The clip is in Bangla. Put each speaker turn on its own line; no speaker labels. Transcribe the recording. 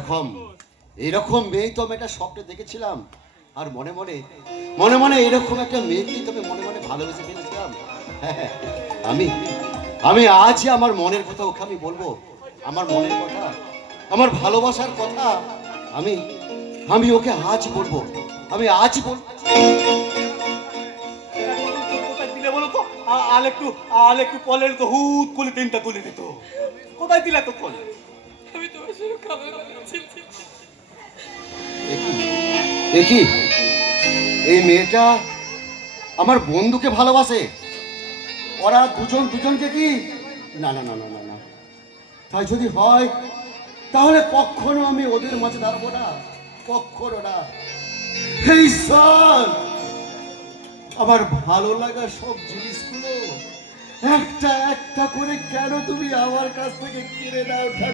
এরকম এরকম মেয়ে তো আমি একটা স্বপ্নে দেখেছিলাম। আর মনে মনে মনে মনে এরকম একটা মেয়েকেই তোকে মনে মনে ভালোবেসে ফেলেছিলাম? হ্যাঁ, হ্যাঁ, আমি আমি আজই আমার মনের কথা ওকে আমি বলব। আমার মনের কথা আমার ভালোবাসার কথা আমি আমি ওকে আজ বলব। আমি আজ বলব
আল একটু আল একটু কলের তো হুট করে তিনটা তুলে দিত। কোথায় দিলে তো কল?
দেখি এই মেয়েটা আমার বন্ধুকে ভালোবাসে। ওরা দুজন দুজনকে কি? না না না না না না। তাই যদি হয়, তাহলে কখনো আমি ওদের মাঝে দাঁড়াবো না। কখনো না। এই স্যার! আমার ভালো লাগা সব জিনিসগুলো একটা একটা করে কেন তুমি আমার কাছ থেকে কিনে নাও